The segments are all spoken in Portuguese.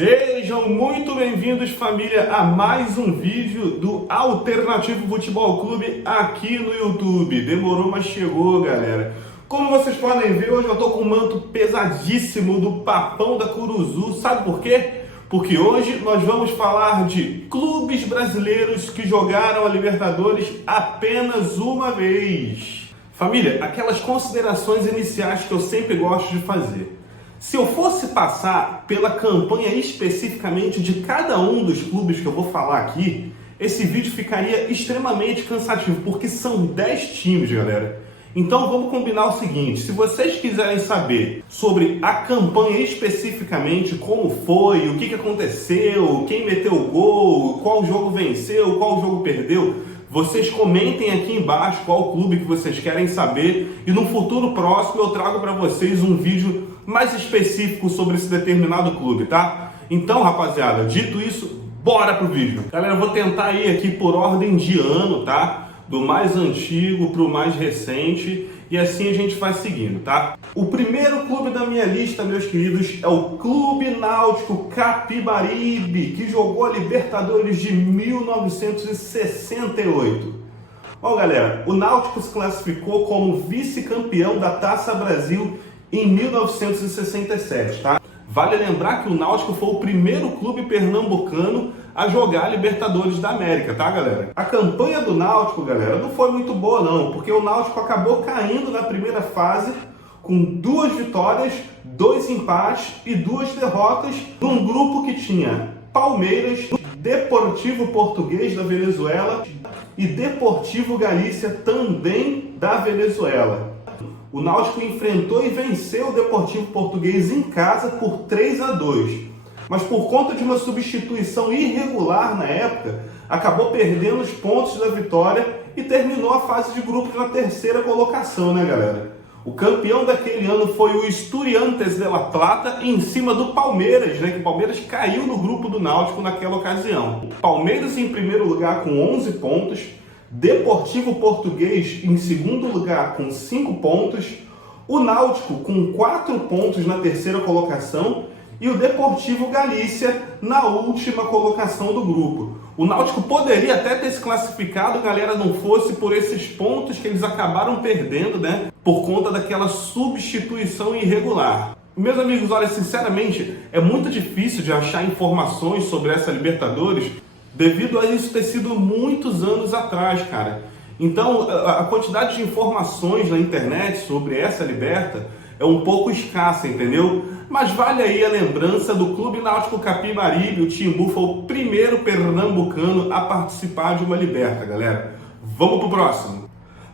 Sejam muito bem-vindos, família, a mais um vídeo do Alternativo Futebol Clube aqui no YouTube. Demorou, mas chegou, galera. Como vocês podem ver, hoje eu tô com um manto pesadíssimo do Papão da Curuzu. Sabe por quê? Porque hoje nós vamos falar de clubes brasileiros que jogaram a Libertadores apenas uma vez. Família, aquelas considerações iniciais que eu sempre gosto de fazer. Se eu fosse passar pela campanha especificamente de cada um dos clubes que eu vou falar aqui, esse vídeo ficaria extremamente cansativo, porque são 10 times, galera. Então vamos combinar o seguinte: se vocês quiserem saber sobre a campanha especificamente, como foi, o que aconteceu, quem meteu o gol, qual jogo venceu, qual jogo perdeu, vocês comentem aqui embaixo qual clube que vocês querem saber, e no futuro próximo eu trago para vocês um vídeo mais específico sobre esse determinado clube, tá? Então, rapaziada, dito isso, bora pro vídeo. Galera, eu vou tentar ir aqui por ordem de ano, tá? Do mais antigo pro mais recente, e assim a gente vai seguindo, tá? O primeiro clube da minha lista, meus queridos, é o Clube Náutico Capibaribe, que jogou a Libertadores de 1968. Bom, galera, o Náutico se classificou como vice-campeão da Taça Brasil em 1967, tá? Vale lembrar que o Náutico foi o primeiro clube pernambucano a jogar a Libertadores da América, tá, galera? A campanha do Náutico, galera, não foi muito boa não, porque o Náutico acabou caindo na primeira fase com 2 vitórias, 2 empates e 2 derrotas num grupo que tinha Palmeiras, Deportivo Português da Venezuela e Deportivo Galícia também da Venezuela. O Náutico enfrentou e venceu o Deportivo Português em casa por 3-2. Mas por conta de uma substituição irregular na época, acabou perdendo os pontos da vitória e terminou a fase de grupos na 3ª colocação, né, galera? O campeão daquele ano foi o Estudiantes de La Plata em cima do Palmeiras, né? Que o Palmeiras caiu no grupo do Náutico naquela ocasião. Palmeiras em primeiro lugar com 11 pontos, Deportivo Português em segundo lugar com 5 pontos, o Náutico com 4 pontos na 3ª colocação e o Deportivo Galícia na última colocação do grupo. O Náutico poderia até ter se classificado, galera, não fosse por esses pontos que eles acabaram perdendo, né? Por conta daquela substituição irregular. Meus amigos, olha, sinceramente, é muito difícil de achar informações sobre essa Libertadores, devido a isso ter sido muitos anos atrás, cara. Então, a quantidade de informações na internet sobre essa Liberta é um pouco escassa, entendeu? Mas vale aí a lembrança do Clube Náutico Capibaribe. O Timbu foi o primeiro pernambucano a participar de uma Liberta, galera. Vamos pro próximo.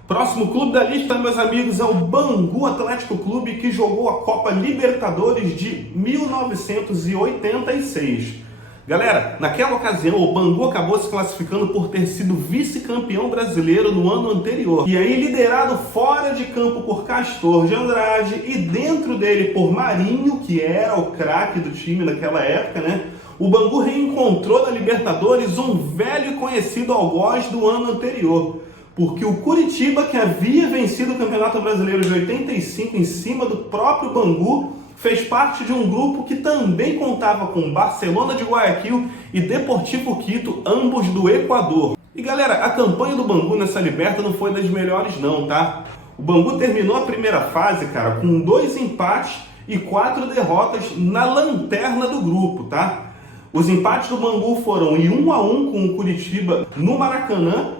Próximo clube da lista, meus amigos, é o Bangu Atlético Clube, que jogou a Copa Libertadores de 1986. Galera, naquela ocasião o Bangu acabou se classificando por ter sido vice-campeão brasileiro no ano anterior. E aí, liderado fora de campo por Castor de Andrade e dentro dele por Marinho, que era o craque do time naquela época, né? O Bangu reencontrou na Libertadores um velho e conhecido algoz do ano anterior. Porque o Curitiba, que havia vencido o Campeonato Brasileiro de 85 em cima do próprio Bangu, fez parte de um grupo que também contava com Barcelona de Guayaquil e Deportivo Quito, ambos do Equador. E galera, a campanha do Bangu nessa Liberta não foi das melhores não, tá? O Bangu terminou a primeira fase, cara, com 2 empates e 4 derrotas na lanterna do grupo, tá? Os empates do Bangu foram em 1-1 com o Curitiba no Maracanã,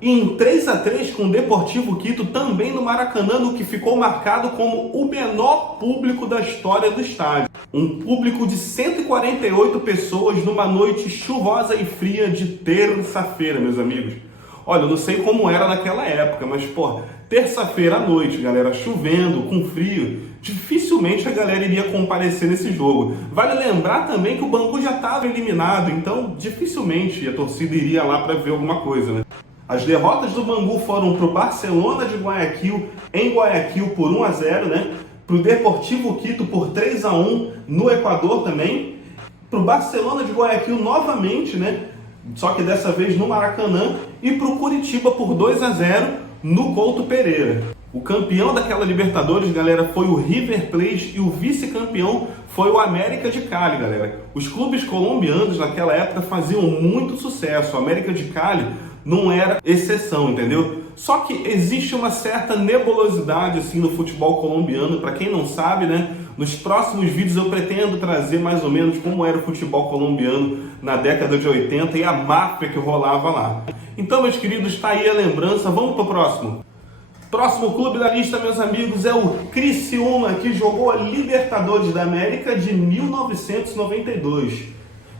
e em 3-3 com o Deportivo Quito também no Maracanã, no que ficou marcado como o menor público da história do estádio. Um público de 148 pessoas numa noite chuvosa e fria de terça-feira, meus amigos. Olha, eu não sei como era naquela época, mas, pô, terça-feira à noite, galera, chovendo, com frio, dificilmente a galera iria comparecer nesse jogo. Vale lembrar também que o Bangu já estava eliminado, então dificilmente a torcida iria lá para ver alguma coisa, né? As derrotas do Bangu foram para o Barcelona de Guayaquil, em Guayaquil, por 1-0, né? Para o Deportivo Quito por 3-1 no Equador também. Para o Barcelona de Guayaquil novamente, né? Só que dessa vez no Maracanã. E para o Curitiba por 2-0 no Couto Pereira. O campeão daquela Libertadores, galera, foi o River Plate e o vice-campeão foi o América de Cali, galera. Os clubes colombianos naquela época faziam muito sucesso. O América de Cali não era exceção, entendeu? Só que existe uma certa nebulosidade assim no futebol colombiano. Para quem não sabe, né? Nos próximos vídeos eu pretendo trazer mais ou menos como era o futebol colombiano na década de 80 e a máfia que rolava lá. Então, meus queridos, está aí a lembrança. Vamos para o próximo. Próximo clube da lista, meus amigos, é o Criciúma, que jogou a Libertadores da América de 1992.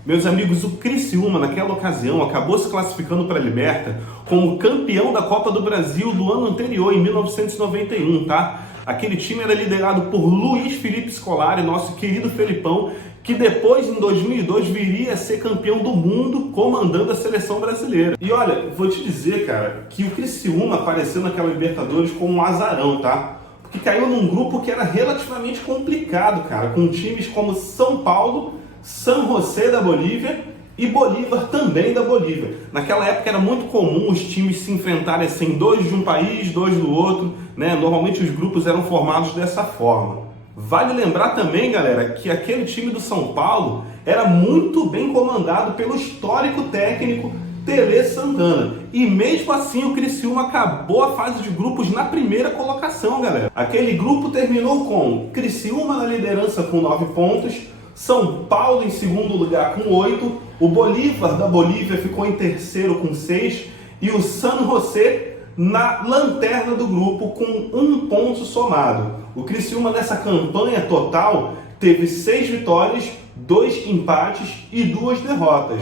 Meus amigos, o Criciúma, naquela ocasião, acabou se classificando para a Liberta como campeão da Copa do Brasil do ano anterior, em 1991, tá? Aquele time era liderado por Luiz Felipe Scolari, nosso querido Felipão, que depois, em 2002, viria a ser campeão do mundo, comandando a seleção brasileira. E olha, vou te dizer, cara, que o Criciúma apareceu naquela Libertadores como um azarão, tá? Porque caiu num grupo que era relativamente complicado, cara, com times como São Paulo, San José da Bolívia e Bolívar também da Bolívia. Naquela época era muito comum os times se enfrentarem assim, dois de um país, dois do outro, né? Normalmente os grupos eram formados dessa forma. Vale lembrar também, galera, que aquele time do São Paulo era muito bem comandado pelo histórico técnico Tele Santana. E mesmo assim o Criciúma acabou a fase de grupos na primeira colocação, galera. Aquele grupo terminou com Criciúma na liderança com 9 pontos, São Paulo em segundo lugar com 8, o Bolívar da Bolívia ficou em terceiro com 6 e o San José na lanterna do grupo com 1 ponto somado. O Criciúma nessa campanha total teve 6 vitórias, 2 empates e 2 derrotas.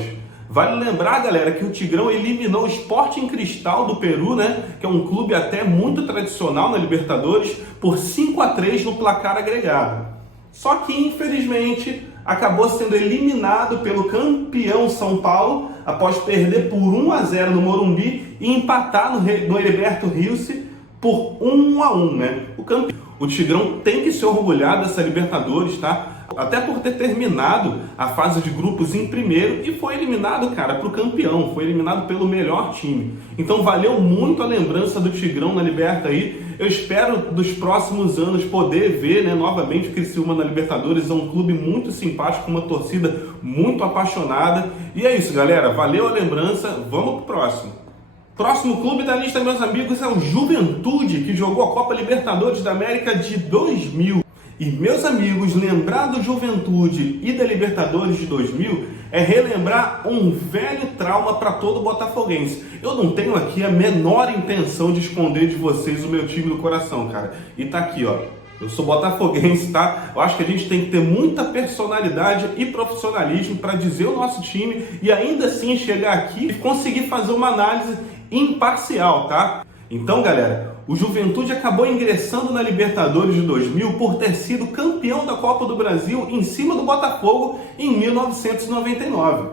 Vale lembrar, galera, que o Tigrão eliminou o Sporting Cristal do Peru, né, que é um clube até muito tradicional na Libertadores, por 5-3 no placar agregado. Só que, infelizmente, acabou sendo eliminado pelo campeão São Paulo após perder por 1-0 no Morumbi e empatar no Heriberto Rilse por 1-1, né? O Tigrão tem que se orgulhar dessa Libertadores, tá? Até por ter terminado a fase de grupos em primeiro e foi eliminado, cara, para o campeão, foi eliminado pelo melhor time. Então valeu muito a lembrança do Tigrão na Liberta aí. Eu espero dos próximos anos poder ver, né, novamente o Criciúma na Libertadores. É um clube muito simpático, uma torcida muito apaixonada. E é isso, galera, valeu a lembrança, vamos pro próximo. Próximo clube da lista, meus amigos, é o Juventude, que jogou a Copa Libertadores da América de 2000. E, meus amigos, lembrar do Juventude e da Libertadores de 2000 é relembrar um velho trauma para todo botafoguense. Eu não tenho aqui a menor intenção de esconder de vocês o meu time do coração, cara. E tá aqui, ó. Eu sou botafoguense, tá? Eu acho que a gente tem que ter muita personalidade e profissionalismo para dizer o nosso time e ainda assim chegar aqui e conseguir fazer uma análise imparcial, tá? Então, galera, o Juventude acabou ingressando na Libertadores de 2000 por ter sido campeão da Copa do Brasil em cima do Botafogo em 1999.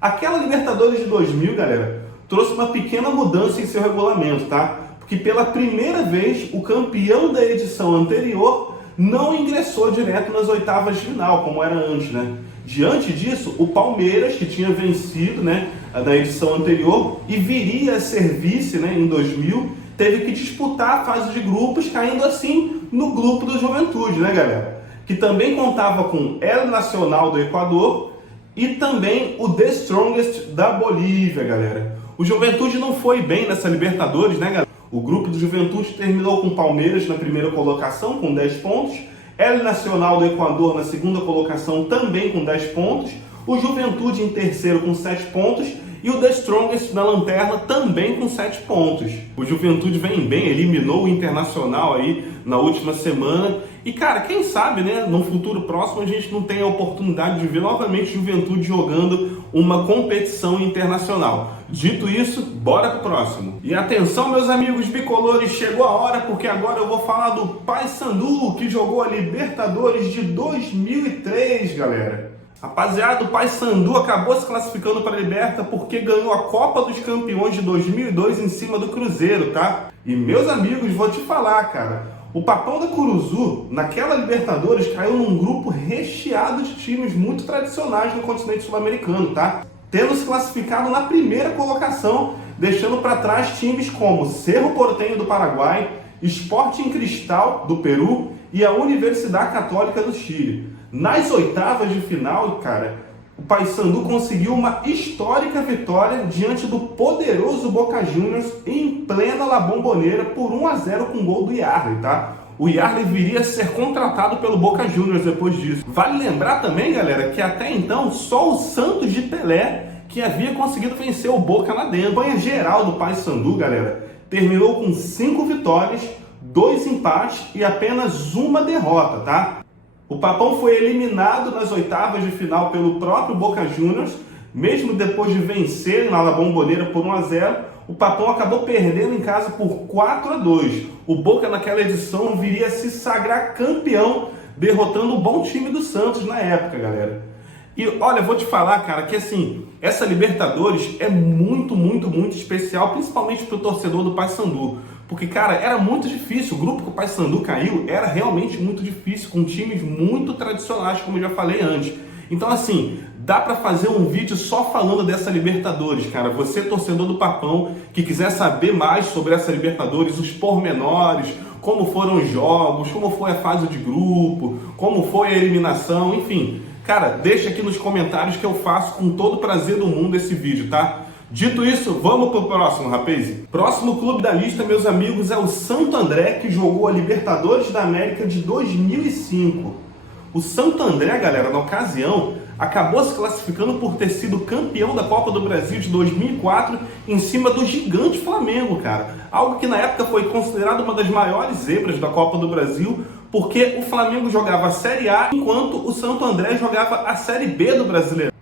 Aquela Libertadores de 2000, galera, trouxe uma pequena mudança em seu regulamento, tá? Porque pela primeira vez o campeão da edição anterior não ingressou direto nas oitavas de final, como era antes, né? Diante disso, o Palmeiras, que tinha vencido, né, na edição anterior e viria a ser vice, né, em 2000, teve que disputar a fase de grupos, caindo assim no grupo do Juventude, né, galera? Que também contava com El Nacional do Equador e também o The Strongest da Bolívia, galera. O Juventude não foi bem nessa Libertadores, né, galera? O grupo do Juventude terminou com o Palmeiras na primeira colocação, com 10 pontos, El Nacional do Equador na segunda colocação, também com 10 pontos, o Juventude em terceiro com 7 pontos e o The Strongest na lanterna também com 7 pontos. O Juventude vem bem, eliminou o Internacional aí na última semana. E, cara, quem sabe, né, no futuro próximo a gente não tem a oportunidade de ver novamente Juventude jogando uma competição internacional. Dito isso, bora pro próximo. E atenção, meus amigos bicolores, chegou a hora porque agora eu vou falar do Paysandu, que jogou a Libertadores de 2003, galera. Rapaziada, o Paysandu acabou se classificando para a Liberta porque ganhou a Copa dos Campeões de 2002 em cima do Cruzeiro, tá? E, meus amigos, vou te falar, cara, o Papão da Curuzu, naquela Libertadores, caiu num grupo recheado de times muito tradicionais no continente sul-americano, tá? Tendo se classificado na primeira colocação, deixando para trás times como Cerro Porteño do Paraguai, Sporting Cristal do Peru e a Universidade Católica do Chile. Nas oitavas de final, cara, o Paysandu conseguiu uma histórica vitória diante do poderoso Boca Juniors em plena La Bombonera por 1-0 com gol do Yarley, tá? O Yarley viria a ser contratado pelo Boca Juniors depois disso. Vale lembrar também, galera, que até então só o Santos de Pelé que havia conseguido vencer o Boca lá dentro. A campanha geral do Paysandu, galera, terminou com 5 vitórias, 2 empates e apenas uma derrota, tá? O Papão foi eliminado nas oitavas de final pelo próprio Boca Juniors, mesmo depois de vencer na La Bombonera por 1-0, o Papão acabou perdendo em casa por 4-2. O Boca naquela edição viria a se sagrar campeão, derrotando o bom time do Santos na época, galera. E olha, eu vou te falar, cara, que assim, essa Libertadores é muito especial, principalmente para o torcedor do Paysandu. Porque, cara, era muito difícil. O grupo que o Paysandu caiu era realmente muito difícil, com times muito tradicionais, como eu já falei antes. Então, assim, dá para fazer um vídeo só falando dessa Libertadores, cara. Você, torcedor do Papão, que quiser saber mais sobre essa Libertadores, os pormenores, como foram os jogos, como foi a fase de grupo, como foi a eliminação, enfim. Cara, deixa aqui nos comentários que eu faço com todo o prazer do mundo esse vídeo, tá? Dito isso, vamos pro próximo, rapaz. Próximo clube da lista, meus amigos, é o Santo André, que jogou a Libertadores da América de 2005. O Santo André, galera, na ocasião, acabou se classificando por ter sido campeão da Copa do Brasil de 2004 em cima do gigante Flamengo, cara. Algo que na época foi considerado uma das maiores zebras da Copa do Brasil, porque o Flamengo jogava a Série A, enquanto o Santo André jogava a Série B do Brasileiro.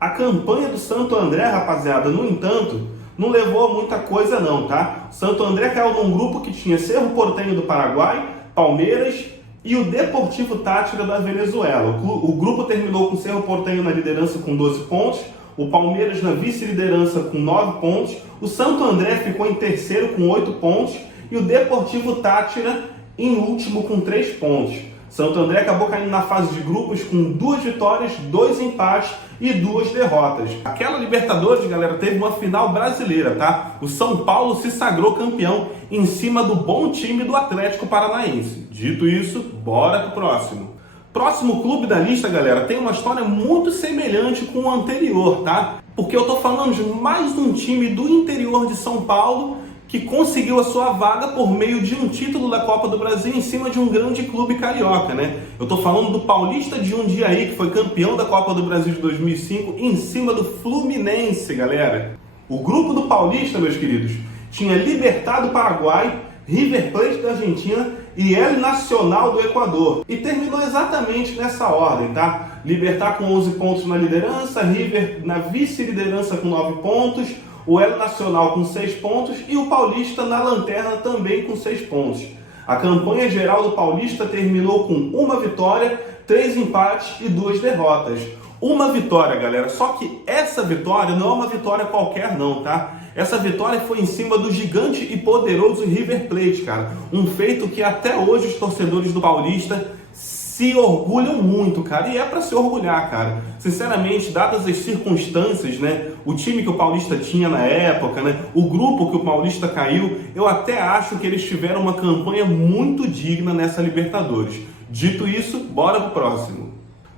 A campanha do Santo André, rapaziada, no entanto, não levou a muita coisa não, tá? O Santo André caiu num grupo que tinha Cerro Porteño do Paraguai, Palmeiras e o Deportivo Táchira da Venezuela. O grupo terminou com o Cerro Porteño na liderança com 12 pontos, o Palmeiras na vice-liderança com 9 pontos, o Santo André ficou em terceiro com 8 pontos e o Deportivo Táchira em último com 3 pontos. Santo André acabou caindo na fase de grupos com 2 vitórias, 2 empates e 2 derrotas. Aquela Libertadores, galera, teve uma final brasileira, tá? O São Paulo se sagrou campeão em cima do bom time do Atlético Paranaense. Dito isso, bora pro próximo. Próximo clube da lista, galera, tem uma história muito semelhante com o anterior, tá? Porque eu tô falando de mais um time do interior de São Paulo que conseguiu a sua vaga por meio de um título da Copa do Brasil em cima de um grande clube carioca, né? Eu tô falando do Paulista de Jundiaí, que foi campeão da Copa do Brasil de 2005 em cima do Fluminense, galera. O grupo do Paulista, meus queridos, tinha Libertad do Paraguai, River Plate da Argentina e El Nacional do Equador. E terminou exatamente nessa ordem, tá? Libertad com 11 pontos na liderança, River na vice-liderança com 9 pontos, o El Nacional com 6 pontos e o Paulista na lanterna também com 6 pontos. A campanha geral do Paulista terminou com 1 vitória, 3 empates e 2 derrotas. Uma vitória, galera, só que essa vitória não é uma vitória qualquer não, tá? Essa vitória foi em cima do gigante e poderoso River Plate, cara. Um feito que até hoje os torcedores do Paulista se orgulham muito, cara, e é para se orgulhar, cara. Sinceramente, dadas as circunstâncias, né, o time que o Paulista tinha na época, né, o grupo que o Paulista caiu, eu até acho que eles tiveram uma campanha muito digna nessa Libertadores. Dito isso, bora pro próximo.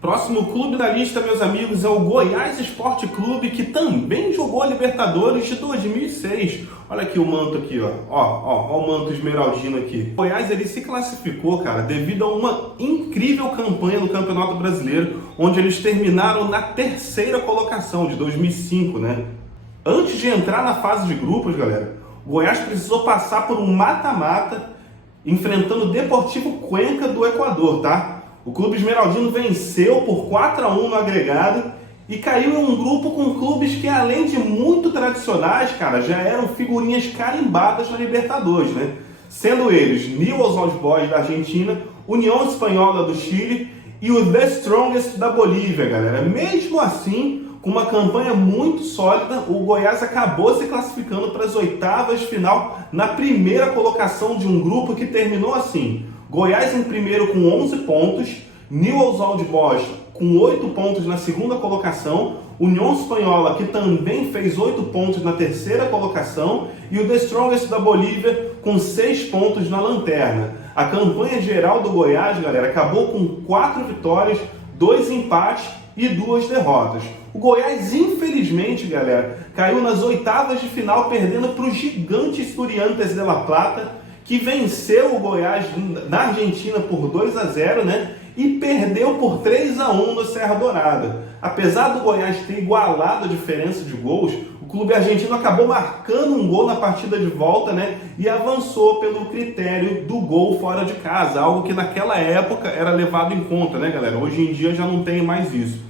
Próximo clube da lista, meus amigos, é o Goiás Esporte Clube, que também jogou a Libertadores de 2006. Olha aqui o manto aqui, ó o manto esmeraldino aqui. O Goiás, ele se classificou, cara, devido a uma incrível campanha no Campeonato Brasileiro, onde eles terminaram na 3ª colocação de 2005, né? Antes de entrar na fase de grupos, galera, o Goiás precisou passar por um mata-mata, enfrentando o Deportivo Cuenca do Equador, tá? O clube esmeraldino venceu por 4-1 no agregado e caiu em um grupo com clubes que, além de muito tradicionais, cara, já eram figurinhas carimbadas na Libertadores, né? Sendo eles Newell's Old Boys da Argentina, União Espanhola do Chile e o The Strongest da Bolívia, galera. Mesmo assim, com uma campanha muito sólida, o Goiás acabou se classificando para as oitavas de final na primeira colocação de um grupo que terminou assim: Goiás em primeiro com 11 pontos, Newell's Old Boys com 8 pontos na segunda colocação, União Espanhola, que também fez 8 pontos na terceira colocação, e o The Strongest da Bolívia com 6 pontos na lanterna. A campanha geral do Goiás, galera, acabou com 4 vitórias, 2 empates e 2 derrotas. O Goiás, infelizmente, galera, caiu nas oitavas de final, perdendo para o gigante Estudiantes de La Plata, que venceu o Goiás na Argentina por 2-0, né? E perdeu por 3-1 no Serra Dourada. Apesar do Goiás ter igualado a diferença de gols, o clube argentino acabou marcando um gol na partida de volta, né? E avançou pelo critério do gol fora de casa, algo que naquela época era levado em conta, né, galera? Hoje em dia já não tem mais isso.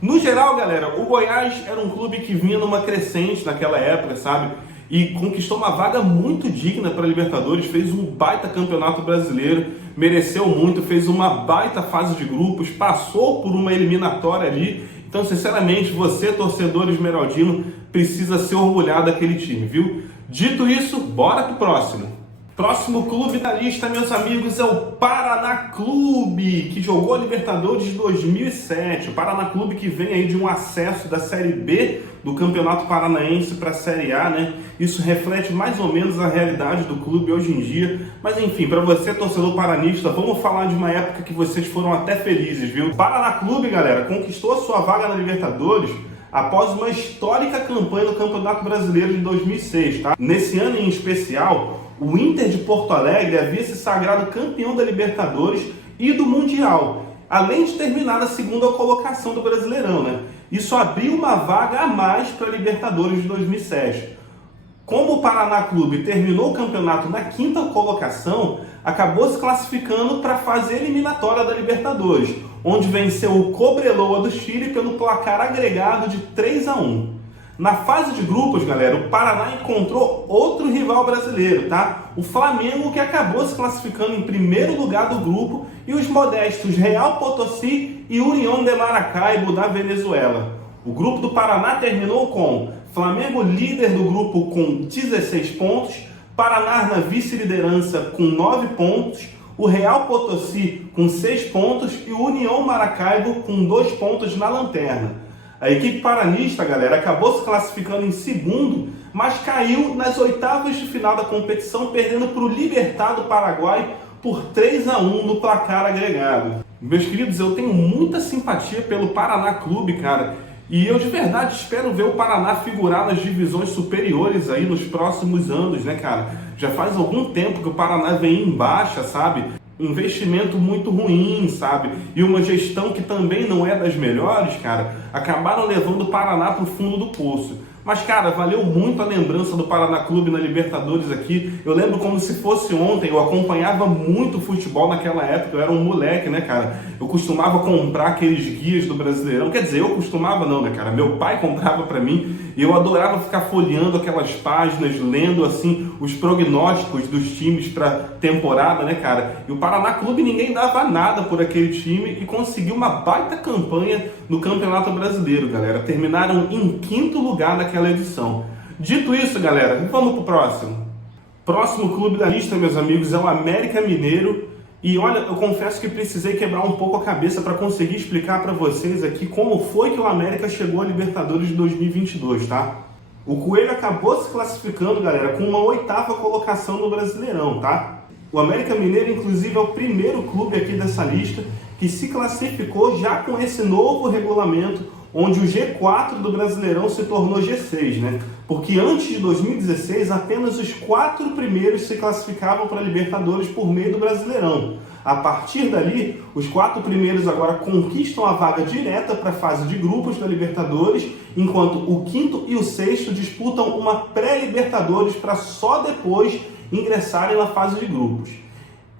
No geral, galera, o Goiás era um clube que vinha numa crescente naquela época, sabe? E conquistou uma vaga muito digna para a Libertadores, fez um baita campeonato brasileiro, mereceu muito, fez uma baita fase de grupos, passou por uma eliminatória ali. Então, sinceramente, você, torcedor esmeraldino, precisa ser orgulhado daquele time, viu? Dito isso, bora pro próximo. Próximo clube da lista, meus amigos, é o Paraná Clube, que jogou a Libertadores de 2007. O Paraná Clube que vem aí de um acesso da Série B do Campeonato Paranaense para a Série A, né? Isso reflete mais ou menos a realidade do clube hoje em dia. Mas enfim, para você, torcedor paranista, vamos falar de uma época que vocês foram até felizes, viu? O Paraná Clube, galera, conquistou a sua vaga na Libertadores após uma histórica campanha no Campeonato Brasileiro de 2006, tá? Nesse ano em especial, o Inter de Porto Alegre havia se sagrado campeão da Libertadores e do Mundial, além de terminar na segunda colocação do Brasileirão, né? Isso abriu uma vaga a mais para a Libertadores de 2007. Como o Paraná Clube terminou o campeonato na quinta colocação, acabou se classificando para a fase eliminatória da Libertadores, onde venceu o Cobreloa do Chile pelo placar agregado de 3-1. Na fase de grupos, galera, o Paraná encontrou outro rival brasileiro, tá? O Flamengo, que acabou se classificando em primeiro lugar do grupo, e os modestos Real Potosí e União de Maracaibo, da Venezuela. O grupo do Paraná terminou com Flamengo líder do grupo com 16 pontos, Paraná na vice-liderança com 9 pontos, o Real Potosí com 6 pontos e o União Maracaibo com 2 pontos na lanterna. A equipe paranista, galera, acabou se classificando em segundo, mas caiu nas oitavas de final da competição, perdendo para o Libertad do Paraguai por 3-1 no placar agregado. Meus queridos, eu tenho muita simpatia pelo Paraná Clube, cara, e eu de verdade espero ver o Paraná figurar nas divisões superiores aí nos próximos anos, né, cara? Já faz algum tempo que o Paraná vem em baixa, sabe? Investimento muito ruim, sabe? E uma gestão que também não é das melhores, cara, acabaram levando o Paraná para o fundo do poço. Mas, cara, valeu muito a lembrança do Paraná Clube na Libertadores aqui. Eu lembro como se fosse ontem, eu acompanhava muito futebol naquela época, eu era um moleque, né, cara? Eu costumava comprar aqueles guias do Brasileirão, quer dizer, eu costumava não, né, cara? Meu pai comprava pra mim e eu adorava ficar folheando aquelas páginas, lendo, assim, os prognósticos dos times pra temporada, né, cara? E o Paraná Clube, ninguém dava nada por aquele time e conseguiu uma baita campanha no Campeonato Brasileiro, galera. Terminaram em quinto lugar naquela edição. Dito isso, galera, vamos pro próximo. Próximo clube da lista, meus amigos, é o América Mineiro. E olha, eu confesso que precisei quebrar um pouco a cabeça para conseguir explicar para vocês aqui como foi que o América chegou à Libertadores de 2022, tá? O Coelho acabou se classificando, galera, com uma 8ª colocação no Brasileirão, tá? O América Mineiro, inclusive, é o primeiro clube aqui dessa lista que se classificou já com esse novo regulamento, onde o G4 do Brasileirão se tornou G6, né? Porque antes de 2016, apenas os 4 primeiros se classificavam para a Libertadores por meio do Brasileirão. A partir dali, os 4 primeiros agora conquistam a vaga direta para a fase de grupos da Libertadores, enquanto o 5º e o 6º disputam uma pré-Libertadores para só depois ingressarem na fase de grupos.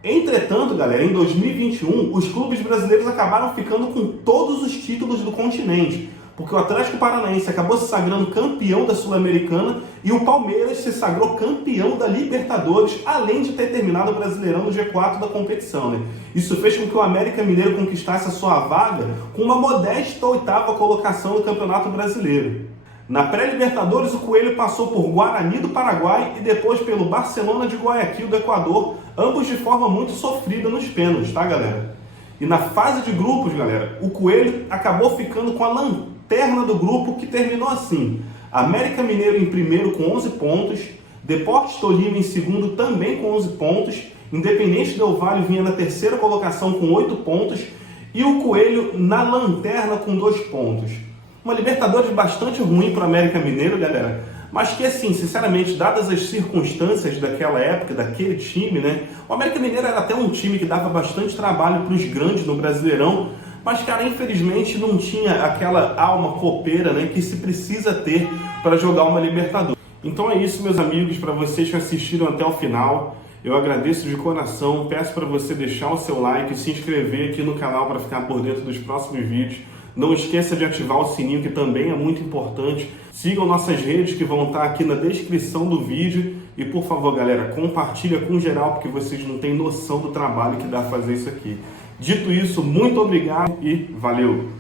Entretanto, galera, em 2021, os clubes brasileiros acabaram ficando com todos os títulos do continente, porque o Atlético Paranaense acabou se sagrando campeão da Sul-Americana e o Palmeiras se sagrou campeão da Libertadores, além de ter terminado o Brasileirão no G4 da competição, né? Isso fez com que o América Mineiro conquistasse a sua vaga com uma modesta 8ª colocação no Campeonato Brasileiro. Na pré-Libertadores, o Coelho passou por Guarani do Paraguai e depois pelo Barcelona de Guayaquil do Equador, ambos de forma muito sofrida nos pênaltis, tá, galera? E na fase de grupos, galera, o Coelho acabou ficando com a lanterna do grupo, que terminou assim: América Mineiro em primeiro com 11 pontos, Deportes Tolima em segundo também com 11 pontos, Independente Del Valle vinha na terceira colocação com 8 pontos e o Coelho na lanterna com 2 pontos. Uma Libertadores bastante ruim para o América Mineiro, galera, mas que, assim, sinceramente, dadas as circunstâncias daquela época, daquele time, né? O América Mineiro era até um time que dava bastante trabalho para os grandes no Brasileirão, mas, cara, infelizmente não tinha aquela alma copeira, né, que se precisa ter para jogar uma Libertadores. Então é isso, meus amigos, para vocês que assistiram até o final. Eu agradeço de coração, peço para você deixar o seu like, se inscrever aqui no canal para ficar por dentro dos próximos vídeos. Não esqueça de ativar o sininho, que também é muito importante. Sigam nossas redes, que vão estar aqui na descrição do vídeo. E, por favor, galera, compartilha com geral, porque vocês não têm noção do trabalho que dá fazer isso aqui. Dito isso, muito obrigado e valeu!